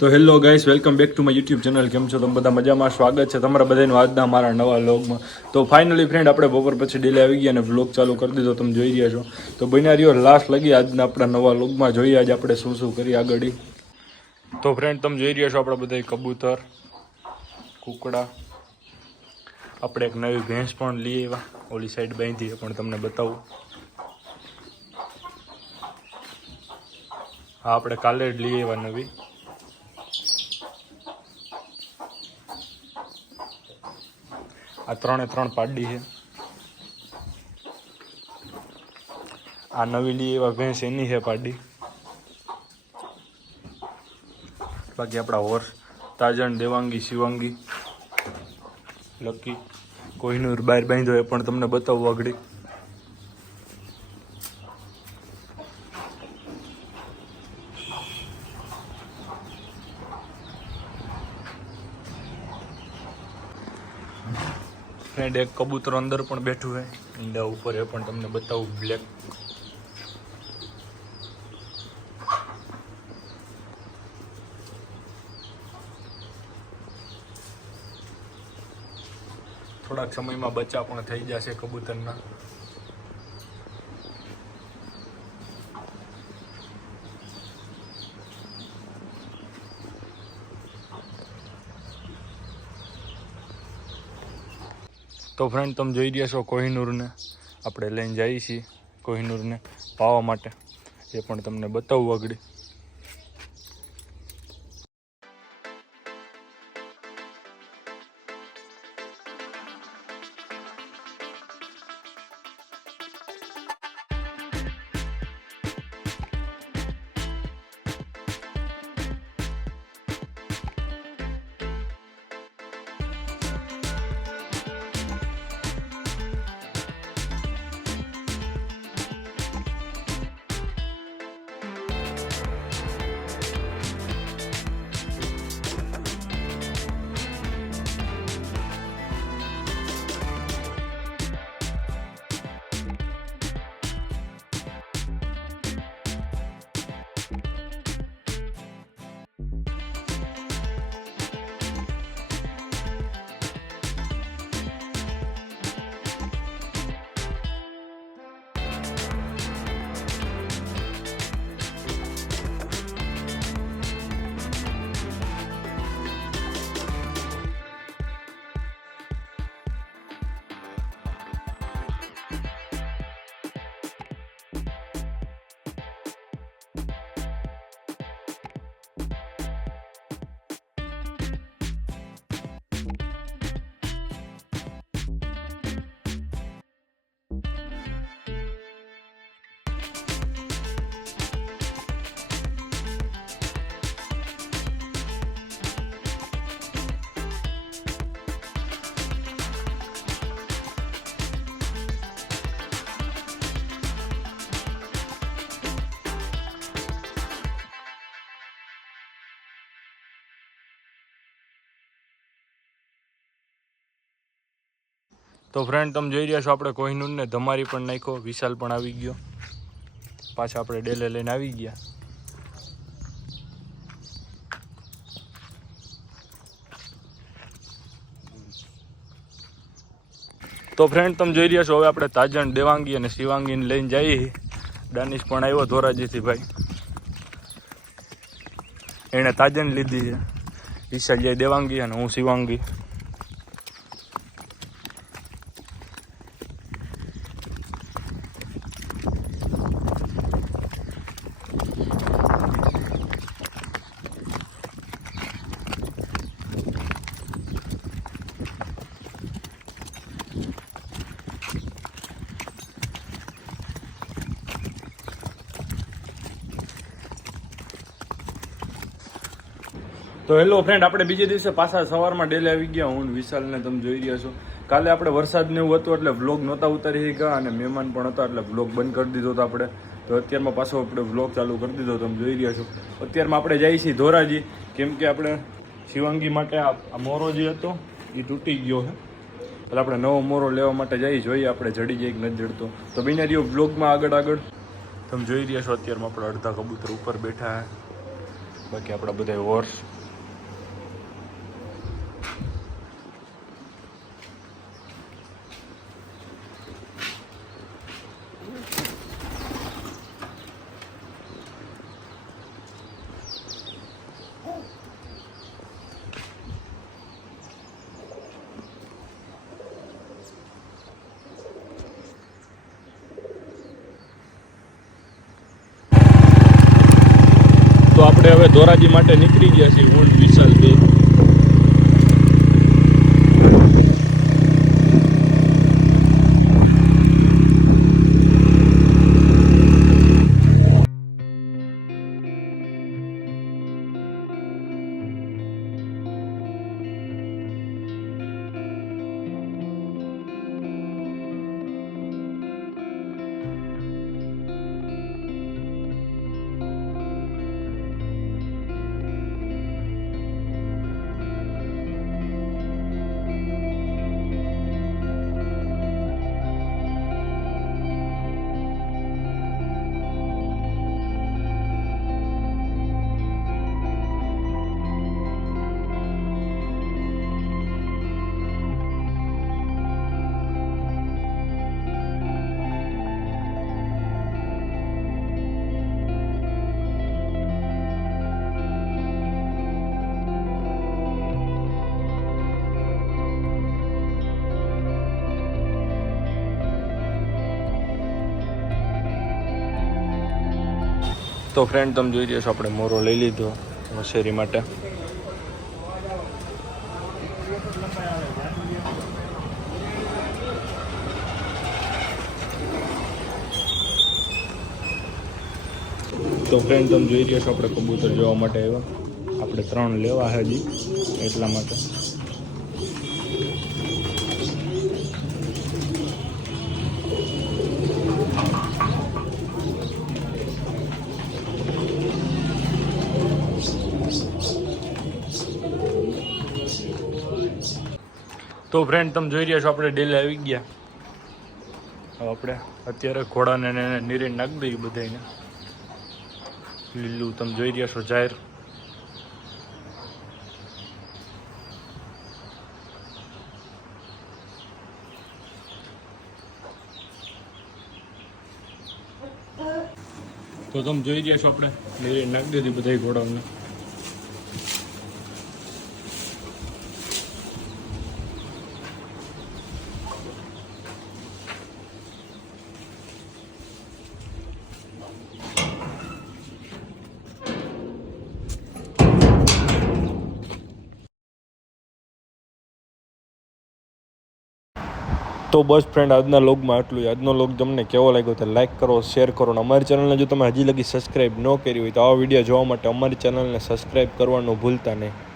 તો hello guys, welcome back to my YouTube channel. કેમ છો તમે બધા? મજામાં? સ્વાગત છે તમારા બધાનું આજના મારા નવા વ્લોગમાં. તો ફાઇનલી ફ્રેન્ડ, આપણે બપોર પછી ડેલી આવી ગયા અને વ્લોગ ચાલુ કરી દીધો. તમે જોઈ રહ્યા છો. તો બન્યા રહ્યો લાસ્ટ લગી આજના આપણા નવા વ્લોગમાં. જોઈએ આજે આપણે શું શું કરીએ આગળ. તો ફ્રેન્ડ, તમે જોઈ રહ્યા છો આપણા બધા કબૂતર, કુકડા. આપણે એક નવી ભેંસ પણ લઈ આવ્યા, ઓલી સાઈડ બાંધી પણ તમને બતાવું. હા, આપણે કાલે જ લઈ આવ્યા નવી. આ 3 પાડી છે. આ નવી લઈ એવા ભેંસ એની છે પાડી. બાકી આપણા હોર્સ તાજણ, દેવાંગી, શિવાંગી, લકી, કોહિનૂર બહાર બાંધ્યો એ પણ તમને બતાવું આગળ. ફ્રેન્ડ, એક કબૂતર અંદર પણ બેઠું છે ઈંડા ઉપર, એ પણ તમને બતાવું. બ્લેક થોડાક સમયમાં બચ્ચા પણ થઈ જશે કબૂતરના. તો ફ્રેન્ડ, તમે જોઈ રહ્યા છો કોહિનૂરને આપણે લઈને જઈએ છીએ. કોહિનૂરને પાવા માટે એ પણ તમને બતાવું આગળ. તો ફ્રેન્ડ, તમે જોઈ રહ્યા છો આપણે કોહિનૂરને ધમારી પણ નાખ્યો. વિશાલ પણ આવી ગયો. પાછા આપણે ડેલે લઈને આવી ગયા. તો ફ્રેન્ડ, તમે જોઈ રહ્યા છો હવે આપણે તાજણ, દેવાંગી અને શિવાંગીને લઈને જઈએ. દાનિશ પણ આવ્યો ધોરાજીથી ભાઈ, એણે તાજણ લીધી છે. વિશાલ જાય દેવાંગી અને હું શિવાંગી. તો હેલો ફ્રેન્ડ, આપણે બીજે દિવસે પાછા સવારમાં ડેલે આવી ગયા. હું વિશાલને તમે જોઈ રહ્યા છો. કાલે આપણે વરસાદ ને એવું હતું એટલે વ્લોગ નહોતા ઉતારી ગયા અને મહેમાન પણ હતા એટલે વ્લોગ બંધ કરી દીધો હતો આપણે. તો અત્યારમાં પાછો આપણે વ્લોગ ચાલુ કરી દીધો. તમે જોઈ રહ્યા છો. અત્યારમાં આપણે જઈએ છીએ ધોરાજી, કેમ કે આપણે શિવાંગી માટે આ મોરો જે હતો એ તૂટી ગયો છે, એટલે આપણે નવો મોરો લેવા માટે જઈ જોઈએ આપણે જડી જાય કે નથી જડતો. તો બિના રહ્યો વ્લોગમાં આગળ. તમે જોઈ રહ્યા છો અત્યારમાં આપણે અડધા કબૂતર ઉપર બેઠા છે. બાકી આપણા બધા હોર્સ. તો આપણે હવે ધોરાજી માટે નીકળી ગયા છીએ ઓલ્ડ વિશાલ બે. તો ફ્રેન્ડ તમે જોઈ રહ્યા છો આપણે મોરો લઈ લીધો મશેરી માટે. તો ફ્રેન્ડ તમે જોઈ રહ્યા છો આપણે કબૂતર જોવા માટે આવ્યા. આપણે 3 લેવા હજી એટલા માટે. તો ફ્રેન્ડ તમે જોઈ રહ્યા છો આપણે ડેલી આવી ગયા. હવે આપણે અત્યારે ઘોડાને નીરે નાખી દઈએ બધાને. લીલું તમે જોઈ રહ્યા છો જાહેર. તો તમે જોઈ રહ્યા છો આપણે નીરે નાખી દીધી બધા ઘોડાઓને. તો બસ ફ્રેન્ડ આજના લોગમાં આટલું. આજનો લોગ તમને કેવો લાગ્યો તો લાઇક કરો, શેર કરો અને અમારી ચેનલને જો તમે હજી લગી સબસ્ક્રાઈબ ન કરી હોય તો આવા વિડીયો જોવા માટે અમારી ચેનલને સબસ્ક્રાઈબ કરવાનું ભૂલતા નહીં.